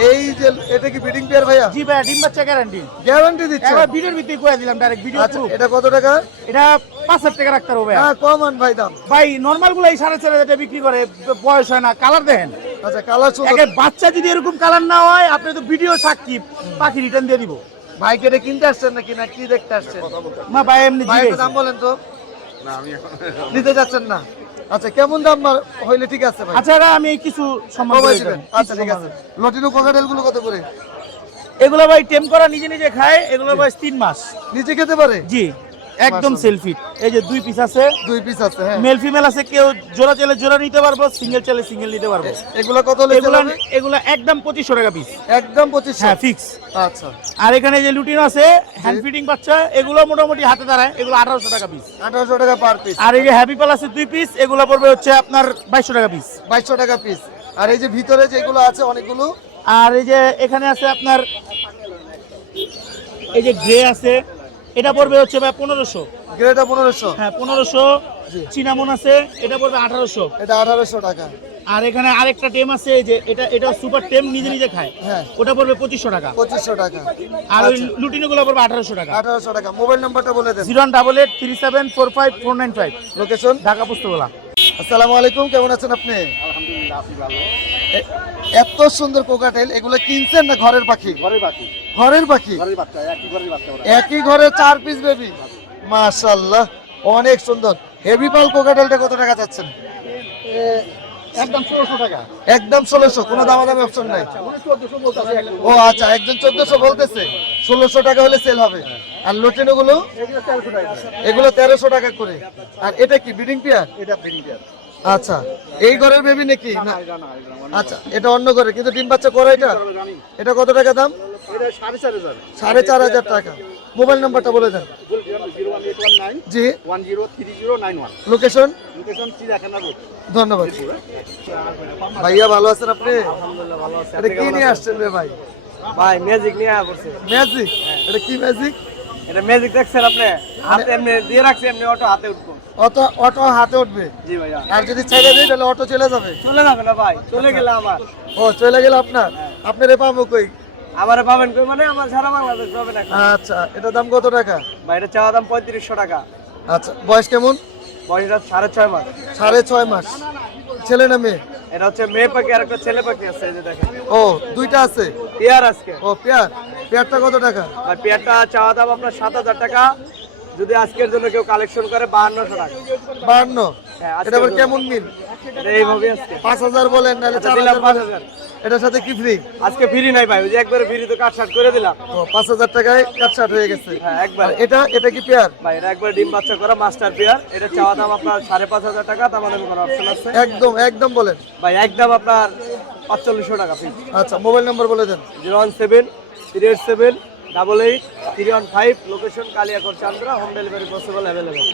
এই যে এটা কি ব্রিডিং পেয়ার ভাইয়া? জি ভাইয়া, ডিম বাচ্চা গ্যারান্টি। গ্যারান্টি দিচ্ছে? এবার ভিডিওর ভিতরে কয়ে দিলাম, ডাইরেক্ট ভিডিও আচ্ছা প্রুফ। এটা কত টাকা? এটা 5,000 টাকা রাখতে হবে ভাইয়া। হ্যাঁ কমান ভাই দাম। ভাই নরমাল গুলো এই 4,500 টাকা বিক্রি করে, বয়স হয় না, কালার দেখেন। আচ্ছা কালার সুন্দর। একে বাচ্চা যদি এরকম কালার না হয়, আপনি তো ভিডিও সাক্ষী, পাখি রিটার্ন দিয়ে দিব। ভাই কেটে কিনতে আসছেন নাকি না কি দেখতে আসছেন? না ভাই এমনি ভাই জিরে। একটা দাম বলেন তো। নিতে যাচ্ছেন না? আচ্ছা কেমন দাম হইলে ঠিক আছে ভাই? আচ্ছা এটা আমি কিছু সম্মান কমাই করে দিবেন? দিলাম। আচ্ছা ঠিক আছে। লটিনো কোকাটেল গুলো কত করে? এগুলো ভাই টেম করা নিজে নিজে খায়, এগুলো বয়স 3 মাস। নিচে খেতে পারে? জি একদম মাশাআল্লাহ। সেলফি। এই যে 2 পিস আছে, 2 পিস আছে। হ্যাঁ মেল ফিমেল আছে, কেউ জোড়া চাইলে জোড়া নিতে পারবো, সিঙ্গেল চাইলে সিঙ্গেল নিতে পারবো। এগুলো কত হলে এগুলো চলবে? এগুলো একদম 2500 টাকা পিস। একদম 2500? হ্যাঁ ফিক্স। আচ্ছা আর এখানে যে লুটিন আছে হ্যান্ড ফিডিং বাচ্চা, এগুলো মোটামুটি হাতে দাঁড়ায়, এগুলো 1800 টাকা পিস। 1800 টাকা পার পিস। আর এই যে হ্যাপি পাল আছে 2 পিস, এগুলো পড়বে হচ্ছে আপনার 2200 টাকা পিস। 2200 টাকা পিস। আর এই যে ভিতরে যেগুলো আছে অনেকগুলো? আর এই যে এখানে আছে আপনার এই যে গ্রে আছে, এটা পড়বে হচ্ছে ভাই 1500। গ্রেটা 1500? হ্যাঁ 1500। চিনামন আছে, এটা পড়বে 1800। এটা 1800 টাকা। আর এখানে আরেকটা টেম আছে, এই যে এটা সুপার টেম, নিজে নিজে খায়, হ্যাঁ ওটা পড়বে 2500 টাকা। 2500 টাকা। আর ওই লুটিনো গুলো পড়বে 1800 টাকা। 1800 টাকা। মোবাইল নাম্বারটা বলে দেন। 01887454495। লোকেশন? ঢাকা পুস্তকলা। আসসালামু আলাইকুম, কেমন আছেন আপনি? এত সুন্দর কোকাটেল, এগুলো কিনছেন না ঘরের পাখি? ঘরের পাখি। একই ঘরে 4 পিস বেবি, মাশাআল্লাহ অনেক সুন্দর। হেভি পাল কোকাটেলটা কত টাকা চাচ্ছেন? একদম 1600, কোনো দামাদামি অপশন নাই। ও আচ্ছা, একজন 1400 বলতেছে, 1600 টাকা হলে সেল হবে। আর লোটেনো গুলো এগুলো 1300 টাকা করে। আর এটা কি ব্রিডিং পেয়ার? আচ্ছা, এই ঘরের বেবি নাকি না? আচ্ছা, এটা অন্য ঘরে, কিন্তু ডিম বাচ্চা করে এটা। এটা কত টাকা দাম? 4500 টাকা। মোবাইল নাম্বারটা বলে দেন। জি, 103091 লোকেশন। চিড়িয়াখানা রোড। ধন্যবাদ ভাইয়া, ভালো আছেন আপনি? আলহামদুলিল্লাহ ভালো আছে। এটা কি নিয়ে আসছেন রে ভাই? ভাই ম্যাজিক নিয়ে পড়ছে। ম্যাজিক? এটা কি ম্যাজিক? এটা ম্যাজিক দেখছেন আপনি? হাতে এমনি দিয়ে রাখছি, এমনি অটো হাতে উঠবো। অটো হাতে উঠবে? জি ভাইয়া। আর যদি ছেড়ে দিই তাহলে অটো চলে যাবে? চলে যাবে না ভাই, চলে গেলে আমার। ও, চলে গেল আপনার? আপনারে পাবো কই? আমারে পাবেন কই মানে আমার সারা বাংলাদেশ পাবেন এখন। আচ্ছা, এটা দাম কত টাকা? ভাই এটা চাওয়া দাম 3500 টাকা। আচ্ছা, বয়স কেমন? বয়সটা 6.5 মাস। 6.5 মাস। ছেলে না মেয়ে? এটা হচ্ছে মেয়ে পাখি আর একটা ছেলে পাখি আছে, এই যে দেখেন। ও, দুইটা আছে? পেয়ার আজকে। ও, পেয়ার। পেয়ারটা কত টাকা? ভাই পেয়ারটা চাওয়া দাম আপনার 7000 টাকা। যদি আজকের জন্য কেউ কালেকশন করে 5200 টাকা। 52? হ্যাঁ, আজকের এটা আবার জন্য। কেমন মিল? এটা এইভাবে আজকে 5000 বলেন, নাহলে আচ্ছা, দিলাম 4000 বলেন। 5000। এটার সাথে কি ফ্রি? আজকে ফ্রি নাই ভাই, ওই যে একবারে ফ্রি তো কাট শার্ট করে দিলাম। ও, 5000 টাকায় কাট শার্ট হয়ে গেছে। হ্যাঁ, একবার। আর এটা কি পেয়ার? ভাই এটা একবার ডিম বাচ্চা করা মাস্টার পেয়ার। এটা চাওয়া দাম আপনার 5500 টাকা, তার মানে কোনো অপশন আছে? একদম বলেন। ভাই একদম আপনার 4500 টাকা ফিক্স। আচ্ছা, মোবাইল নাম্বার বলে দেন। 017 387 88 315। Location Kaliakair Chandra. Home delivery possible, available.